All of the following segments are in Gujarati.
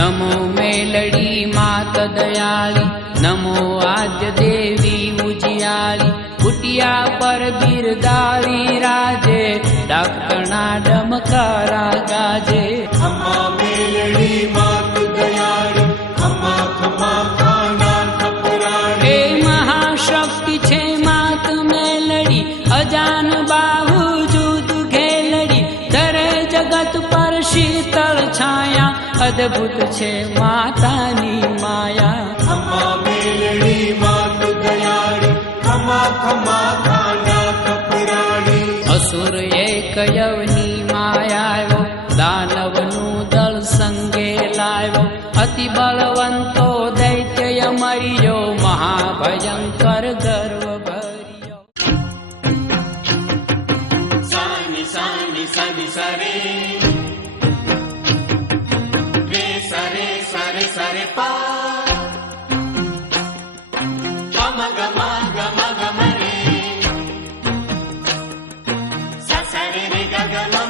नमो मेलड़ी मात दयाली, नमो आद्य देवी उजियाली, कुटिया पर बिरदावी राजे, डाकणा डमकारा गाजे। अम्मा मेलड़ी मात दयाली, अम्मा खमा खाना ठपराणी। हे महाशक्ति छे मात मेलड़ी, अजान बाहुजूद घेलड़ी, धरे जगत पर शीतल छाया, अद्भुत छे मातानी माया। अम्मा मेलड़ी मात दयाली, खमा खमा खाना ठपराणी। असुर एक यवनी मायाव्यो, दानवनु दल संगे लाव्यो, अति बलवंतो दैत्य मरियो, महाभयंकर गर्व भरियो। सानि सानि सनि सरे, रे सरे सरे सरे पा, गम गम गम गम रे, सा सरे रे ग ग म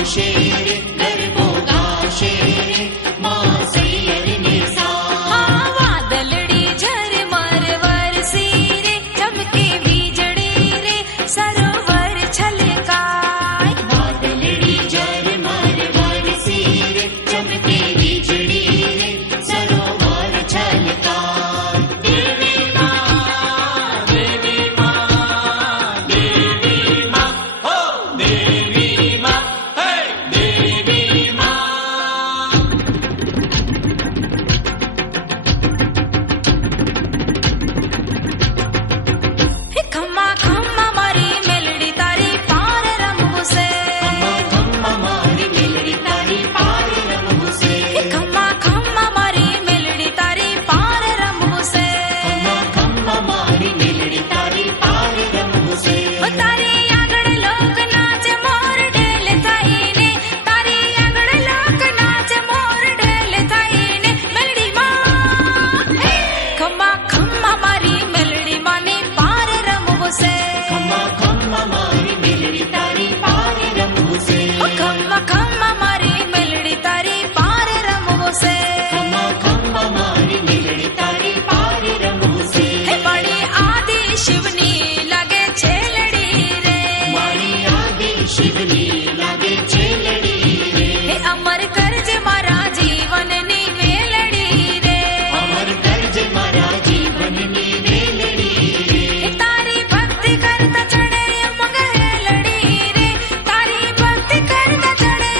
વાગશે રે ગરબો ગાશે રે માં સૈયરને સા વાદળડી ઝરમર વરસી રે ચમકે વીજળી રે સરોવર છલકાય વાદળડી ઝરમર વરસી રે ચમકે વીજળી રે સરોવર છલકાય દેવી માં દેવી માં દેવી માં હો દેવી માં હે દેવી માં હે ખમ્મા ખમ્મા મારી મેલડી તારી પાર રમવું છે ખમ્મા મારી મેલડી તારી પાર રમવું છે હે ખમ્મા ખમ્મા મારી મેલડી તારી પાર રમવું છે ખમ્મા મારી મેલડી તારી પાર રમવું છે ઓ તારી આગળ લોક નાચે મોર ઢેલ થઈને તારી આગળ લોક નાચે મોર ઢેલ થઈને મેલડી માં ખમ્મા ખમ્મા મારી મેલડી માની પાર રમવું છે ખમ્મા મારી મેલડી તારી પાર રમવું છે ઓ ખમ્મા ખમ્મા મારી મેલડી તારી પાર રમવું છે ખમ્મા મારી મેલડી તારી પાર રમવું છે હે બડી આદિ શિવની લાગે છે લડી રે મારી આદિ શિવની લાગે છે લડી રે હે અમર કરજે મારા જીવનની વેલડી રે અમર કરજે મારા જીવનની વેલડી રે હે તારી ભક્તિ કરતા ચડે ઉમંગ હેલડી રે તારી ભક્તિ કરતા ચડે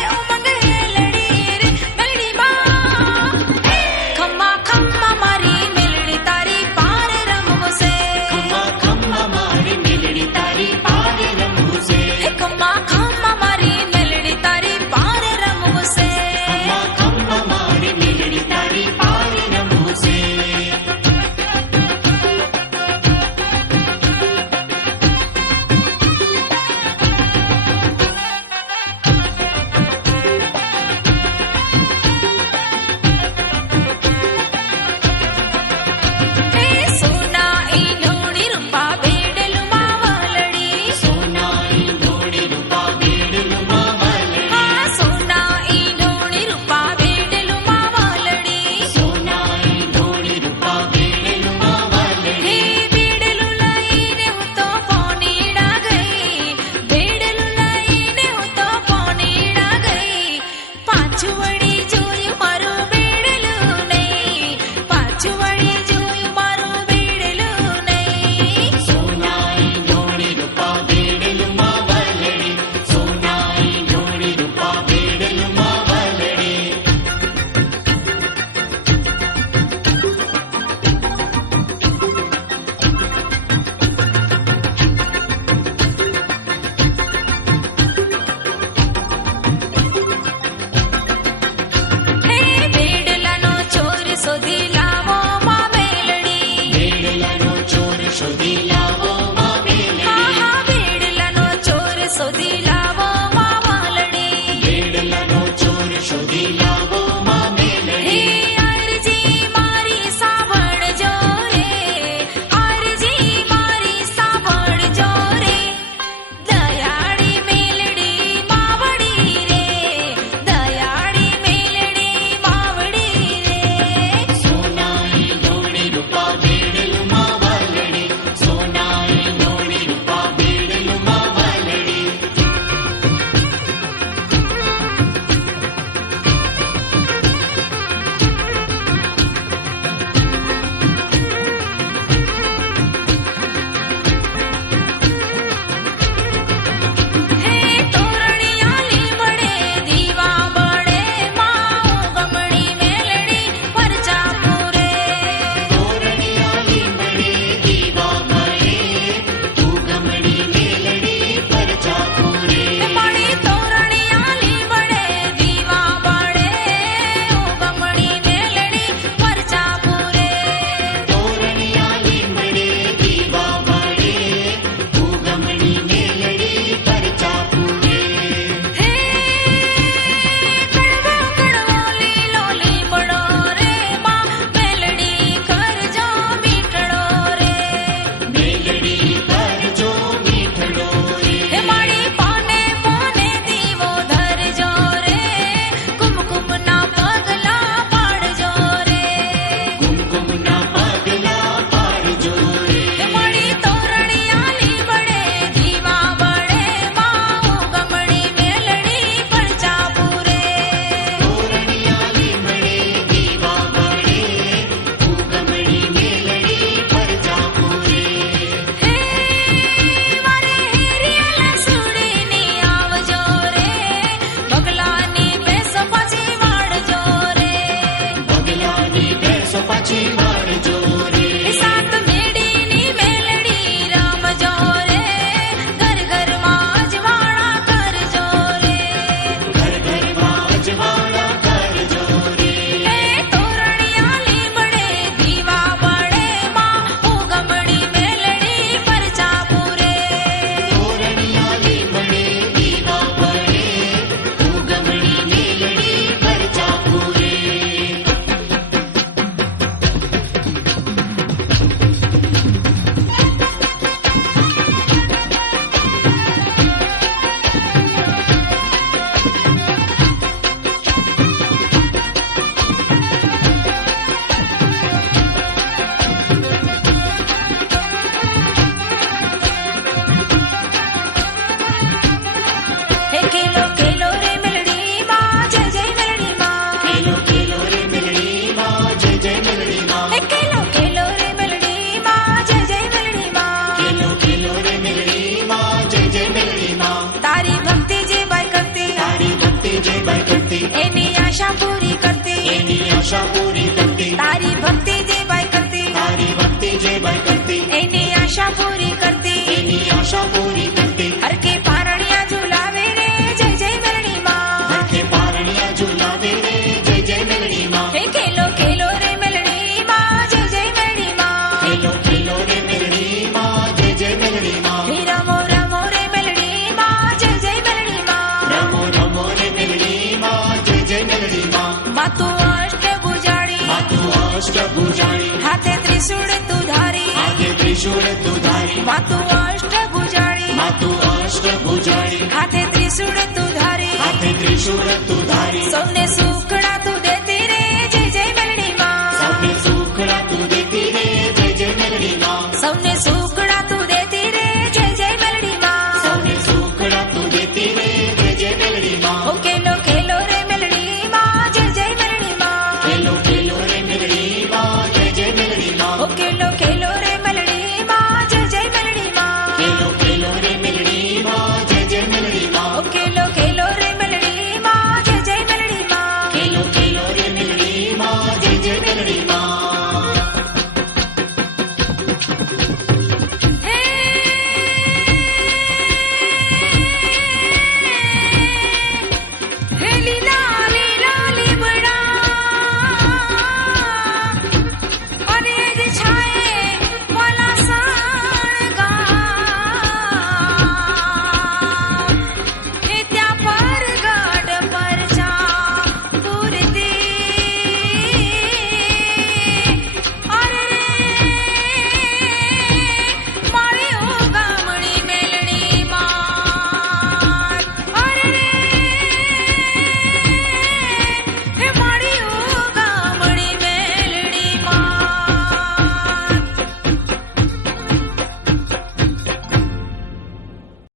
આશા પૂરી કરતી, તારી ભક્તિ જે બાઈ કરતી તારી ભક્તિ જે બાઈ કરતી, એની આશા પૂરી કરતી એની આશા પૂરી કરતી. હરકે પારણિયા ઝુલાવે રે જય જય મેલડી માં હરખે પારણિયા ઝુલાવે રે જય જય મેલડી માં. હે ખેલો ખેલો રે મેલડી માં જય જય મેલડી માં ખેલો ખેલો રે મેલડી માં જય જય મેલડી માં. હે રમો રમો રે મેલડી માં જય જય મેલડી માં રમો રમો રે મેલડી માં જય જય મેલડી માં. માતું અષ્ટભુજાળી માતું અષ્ટભુજાળી, હાથે ત્રિશૂળ તું ધારી હાથે ત્રિશૂળ તું ધારી. માતું અષ્ટભુજાળી માતું અષ્ટભુજાળી, હાથે ત્રિશૂળ તું ધારી હાથે ત્રિશૂળ તું ધારી. સૌને સુખડા